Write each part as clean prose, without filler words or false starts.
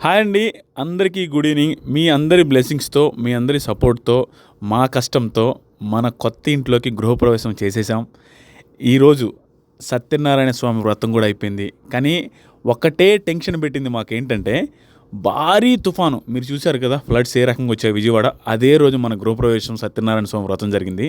Hi అండి. అందరికీ good evening. మీ అందరి బ్లెస్సింగ్స్‌తో, మీ అందరి సపోర్ట్‌తో, మా కష్టంతో మన కొత్త ఇంట్లోకి గృహప్రవేశం చేసేసాం. ఈరోజు సత్యనారాయణ స్వామి వ్రతం కూడా అయిపోయింది. కానీ ఒకటే టెన్షన్ పెట్టింది మాకేంటంటే, భారీ తుఫాను మీరు చూశారు కదా! ఫ్లడ్స్ ఏ రకంగా వచ్చాయి విజయవాడ. అదే రోజు మన గృహప్రవేశం సత్యనారాయణ స్వామి వ్రతం జరిగింది.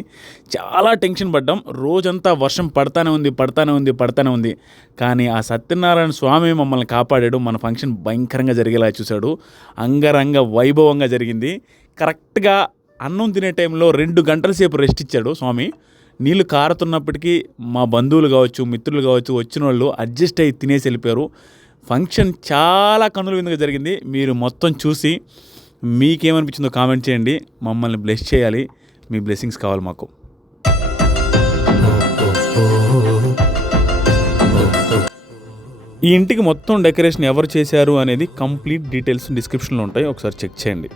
చాలా టెన్షన్ పడ్డాం. రోజంతా వర్షం పడతానే ఉంది. కానీ ఆ సత్యనారాయణ స్వామి మమ్మల్ని కాపాడాడు. మన ఫంక్షన్ భయంకరంగా జరిగేలా చూశాడు. అంగరంగ వైభవంగా జరిగింది. కరెక్ట్‌గా అన్నం తినే టైంలో 2 గంటల సేపు రెస్ట్ ఇచ్చాడు స్వామి. నీళ్లు కారుతున్నప్పటికీ మా బంధువులు కావచ్చు, మిత్రులు కావచ్చు, వచ్చినోళ్ళు అడ్జస్ట్ అయ్యి తినేసి వెళ్ళిపోయారు. ఫంక్షన్ చాలా కన్నుల విందుగా జరిగింది. మీరు మొత్తం చూసి మీకేమనిపించిందో కామెంట్ చేయండి. మమ్మల్ని బ్లెస్ చేయాలి. మీ బ్లెస్సింగ్స్ కావాలి మాకు. ఈ ఇంటికి మొత్తం డెకరేషన్ ఎవరు చేశారు అనేది కంప్లీట్ డీటెయిల్స్ డిస్క్రిప్షన్లో ఉంటాయి. ఒకసారి చెక్ చేయండి.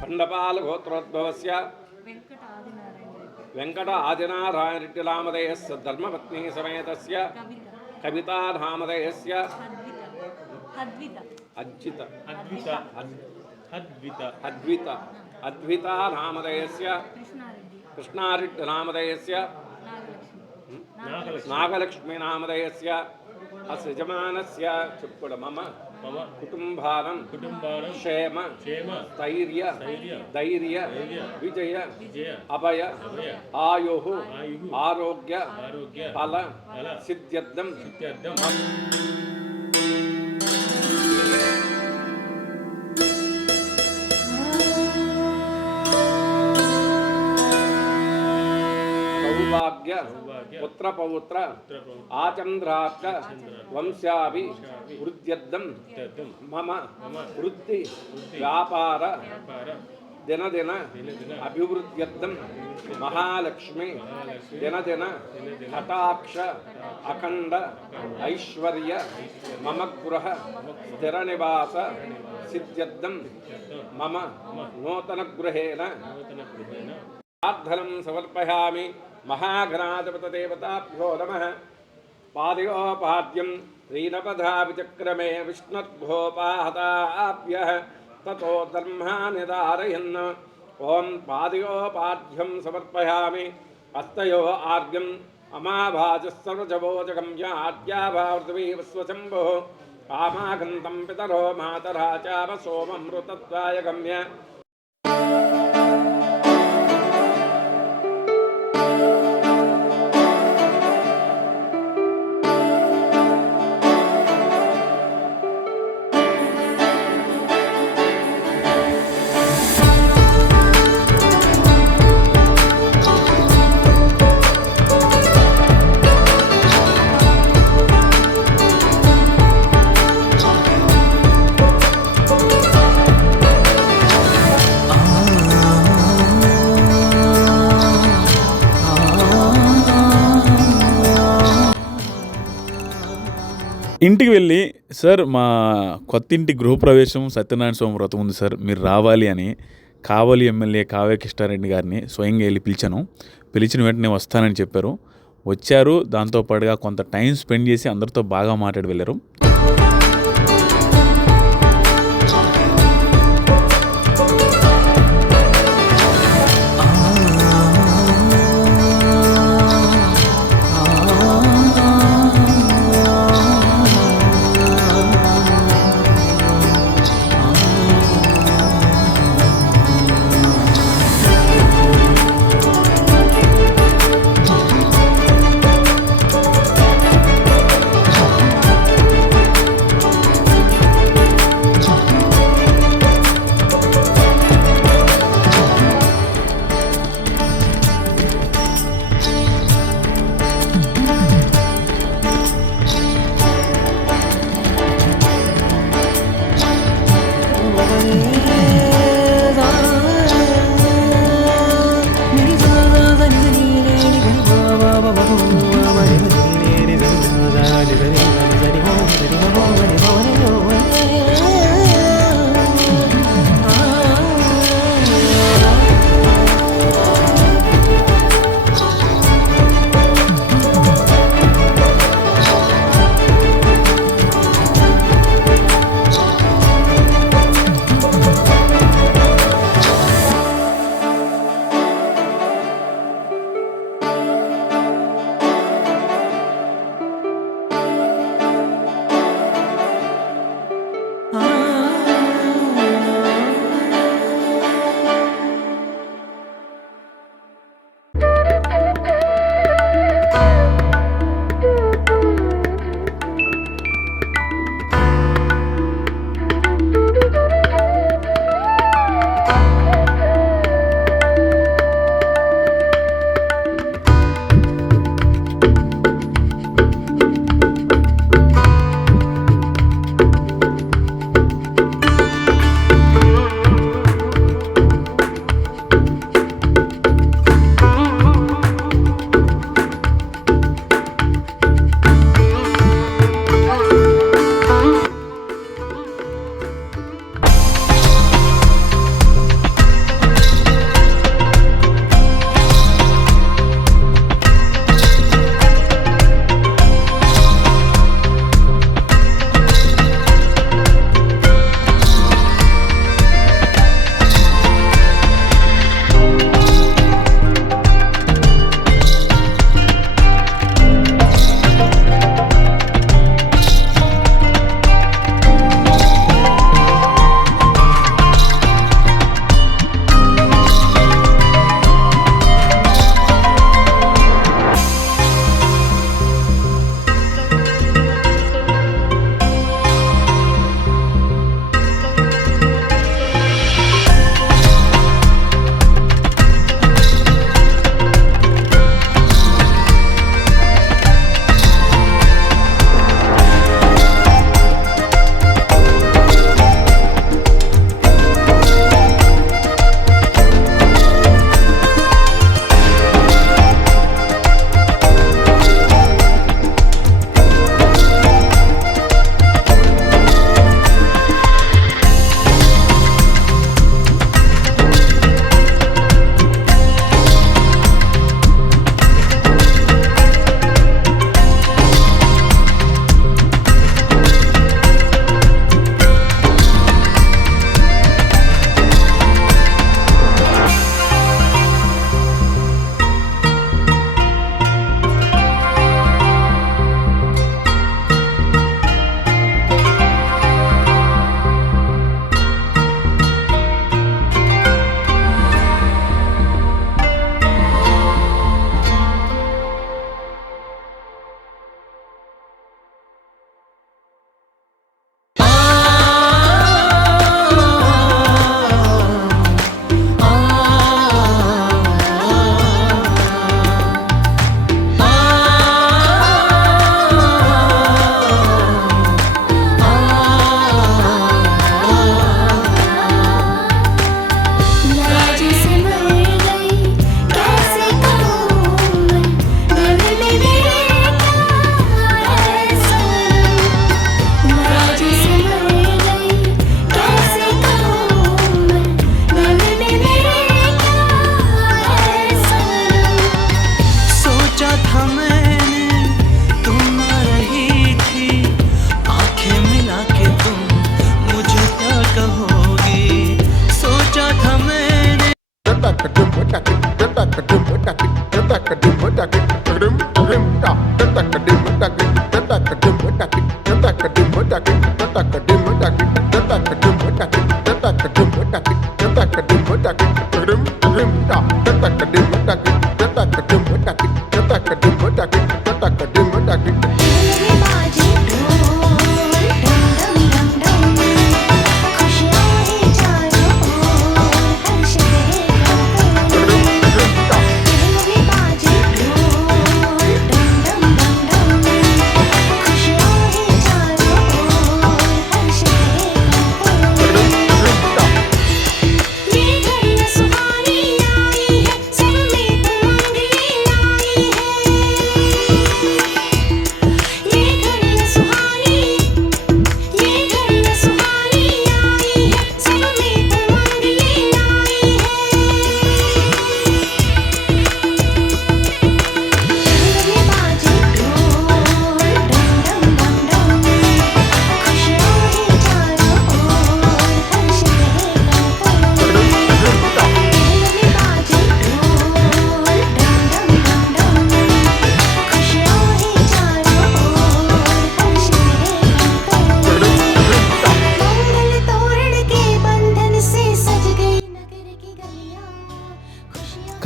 खंडपाल गोत्रोद्भवस्य వెంకట ఆదినారాయణరెడ్డిరామదయస్య ధర్మపత్ని సమేతస్య కవితారామదయస్య అద్విత అద్వితారామదయస్య కృష్ణారెడ్డిరామదయస్య నాగలక్ష్మీనామదయస్య అస్య యజమానస్య చెప్పుడ మమ కుటుంబానం క్షేమ స్థైర్య ధైర్య విజయ అభయ ఆయు ఆరోగ్య ఫల సిద్ధ్యర్థం సౌభాగ్య పుత్ర పౌత్ర ఆచంద్రార్క వంశాభి వృద్ధ్యర్థం మమ వృత్తి వ్యాపార దినదిన అభివృద్ధ్యర్థం మహాలక్ష్మి దినదిన కటాక్ష అఖండ ఐశ్వర్య మమ గృహ స్థిర నివాస సిద్ధ్యర్థం మమ నూతన గృహేణ ప్రార్థనం సమర్పయామి. మహాగణాధిపతదేవతాభ్యో నమః. పాదయోపాద్యం శ్రీనపదాభిచక్రమే విష్ణుర్భోపాహతాభ్యః తతో ధర్మాని ధారయన్. ఓం పాదయోపాద్యం సమర్పయామి. హస్తయో ఆర్ఘ్యం అమాభాజస్సర్వజవోజగమ్య ఆద్యాభావృతవీ విశ్వశంభో కామాగంతం పితరో మాతరా చావ సోమమృతత్వాయ గమ్య. ఇంటికి వెళ్ళి సార్ మా కొత్త ఇంటి గృహప్రవేశం సత్యనారాయణ స్వామి వ్రతం ఉంది సార్, మీరు రావాలి అని కావలి ఎమ్మెల్యే కావ్య కృష్ణారెడ్డి గారిని స్వయంగా వెళ్ళి పిలిచాను. పిలిచిన వెంటనే వస్తానని చెప్పారు. వచ్చారు. దాంతోపాటుగా కొంత టైం స్పెండ్ చేసి అందరితో బాగా మాట్లాడి వెళ్ళారు.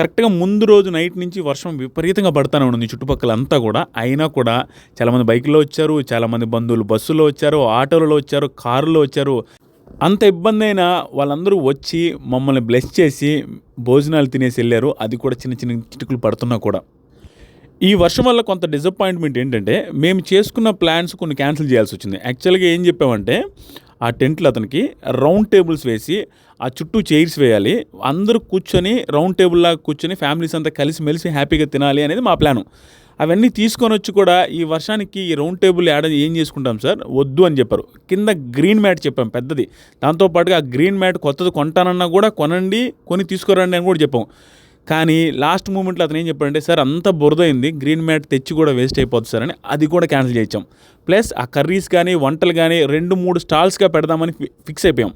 కరెక్ట్గా ముందు రోజు నైట్ నుంచి వర్షం విపరీతంగా పడుతూనే ఉంది చుట్టుపక్కల అంతా కూడా. అయినా కూడా చాలామంది బైకులో వచ్చారు, చాలామంది బంధువులు బస్సులో వచ్చారు, ఆటోలలో వచ్చారు, కారులో వచ్చారు. అంత ఇబ్బంది అయినా వాళ్ళందరూ వచ్చి మమ్మల్ని బ్లెస్ చేసి భోజనాలు తినేసి వెళ్ళారు. అది కూడా చిన్న చిన్న చిటుకులు పడుతున్నా కూడా. ఈ వర్షం వల్ల కొంత డిసప్పాయింట్మెంట్ ఏంటంటే మేము చేసుకున్న ప్లాన్స్ కొన్ని క్యాన్సిల్ చేయాల్సి వచ్చింది. యాక్చువల్గా ఏం చెప్పామంటే ఆ టెంట్లు అతనికి రౌండ్ టేబుల్స్ వేసి ఆ చుట్టూ చైర్స్ వేయాలి, అందరూ కూర్చొని రౌండ్ టేబుల్ లాగా కూర్చొని ఫ్యామిలీస్ అంతా కలిసి మెలిసి హ్యాపీగా తినాలి అనేది మా ప్లాను. అవన్నీ తీసుకొని వచ్చి కూడా ఈ వర్షానికి ఈ రౌండ్ టేబుల్ ఏం చేసుకుంటాం సార్, వద్దు అని చెప్పారు. కింద గ్రీన్ మ్యాట్ చెప్పాం పెద్దది, దాంతోపాటుగా ఆ గ్రీన్ మ్యాట్ కొత్తది కొంటానన్నా కూడా కొనండి, కొని తీసుకురండి అని కూడా చెప్పాం. కానీ లాస్ట్ మూమెంట్లో అతను ఏం చెప్పాడంటే, సార్ అంత బురదైంది, గ్రీన్ మ్యాట్ తెచ్చి కూడా వేస్ట్ అయిపోతుంది సార్ అని అది కూడా క్యాన్సిల్ చేయించాం. ప్లస్ ఆ కర్రీస్ కానీ వంటలు కానీ 2-3 స్టాల్స్గా పెడదామని ఫిక్స్ అయిపోయాం.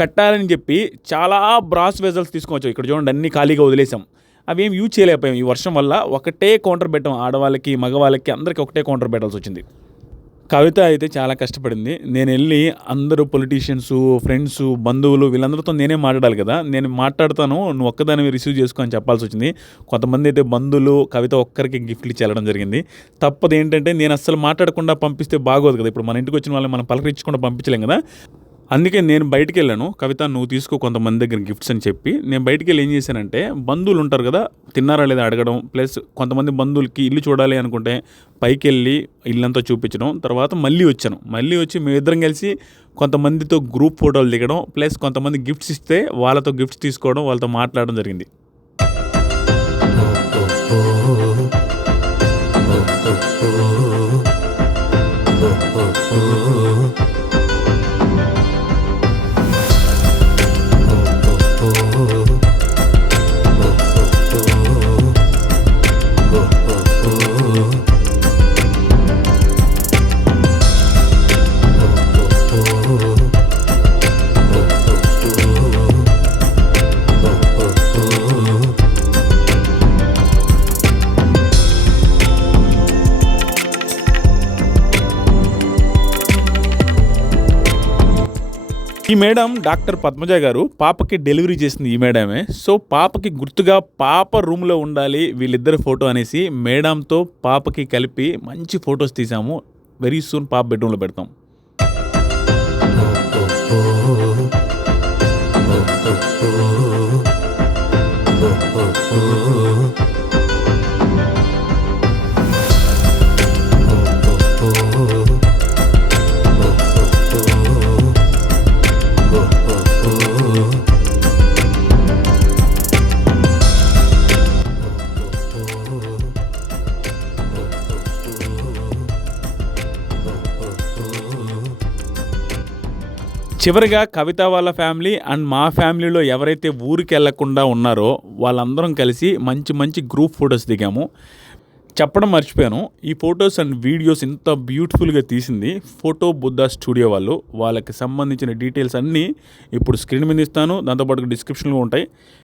పెట్టాలని చెప్పి చాలా బ్రాస్ వెజల్స్ తీసుకొచ్చాం. ఇక్కడ చూడండి అన్నీ ఖాళీగా వదిలేసాం. అవి ఏం యూజ్ చేయలేకపోయాం. ఈ వర్షం వల్ల ఒకటే కౌంటర్ పెట్టాం, ఆడవాళ్ళకి మగవాళ్ళకి అందరికీ ఒకటే కౌంటర్ పెట్టాల్సి వచ్చింది. కవిత అయితే చాలా కష్టపడింది. నేను వెళ్ళి అందరూ పొలిటీషియన్స్, ఫ్రెండ్స్, బంధువులు వీళ్ళందరితో నేనే మాట్లాడాలి కదా, నేను మాట్లాడతాను, నువ్వు ఒక్కదానివి రిసీవ్ చేసుకో అని చెప్పాల్సి వచ్చింది. కొంతమంది అయితే బంధువులు కవిత ఒక్కరికి గిఫ్ట్లు ఇచ్చేయడం జరిగింది. తప్పదు ఏంటంటే నేను అస్సలు మాట్లాడకుండా పంపిస్తే బాగోదు కదా. ఇప్పుడు మన ఇంటికి వచ్చిన వాళ్ళని మనం పలకరించకుండా పంపించలేం కదా. అందుకే నేను బయటికి వెళ్ళాను, కవిత నువ్వు తీసుకో కొంతమంది దగ్గర గిఫ్ట్స్ అని చెప్పి. నేను బయటికి వెళ్ళి ఏం చేశానంటే, బంధువులు ఉంటారు కదా, తిన్నారా లేదా అడగడం, ప్లస్ కొంతమంది బంధువులకి ఇల్లు చూడాలి అనుకుంటే పైకి వెళ్ళి ఇల్లంతా చూపించడం. తర్వాత మళ్ళీ వచ్చి మేమిద్దరం కలిసి కొంతమందితో గ్రూప్ ఫోటోలు దిగడం, ప్లస్ కొంతమంది గిఫ్ట్స్ ఇస్తే వాళ్ళతో గిఫ్ట్స్ తీసుకోవడం, వాళ్ళతో మాట్లాడడం జరిగింది. ఈ మేడం డాక్టర్ పద్మజ గారు, పాపకి డెలివరీ చేసింది ఈ మేడమే. సో పాపకి గుర్తుగా పాప రూమ్లో ఉండాలి వీళ్ళిద్దరు ఫోటో అనేసి మేడంతో పాపకి కలిపి మంచి ఫొటోస్ తీసాము. వెరీ సూన్ పాప బెడ్రూమ్లో పెడతాం. చివరిగా కవిత వాళ్ళ ఫ్యామిలీ అండ్ మా ఫ్యామిలీలో ఎవరైతే ఊరికి వెళ్లకుండా ఉన్నారో వాళ్ళందరం కలిసి మంచి గ్రూప్ ఫొటోస్ దిగాము. చెప్పడం మర్చిపోయాను, ఈ ఫొటోస్ అండ్ వీడియోస్ ఇంత బ్యూటిఫుల్గా తీసింది ఫోటో బుద్ధ స్టూడియో వాళ్ళు. వాళ్ళకి సంబంధించిన డీటెయిల్స్ అన్నీ ఇప్పుడు స్క్రీన్ మీద ఇస్తాను, దాంతోపాటు డిస్క్రిప్షన్లో ఉంటాయి.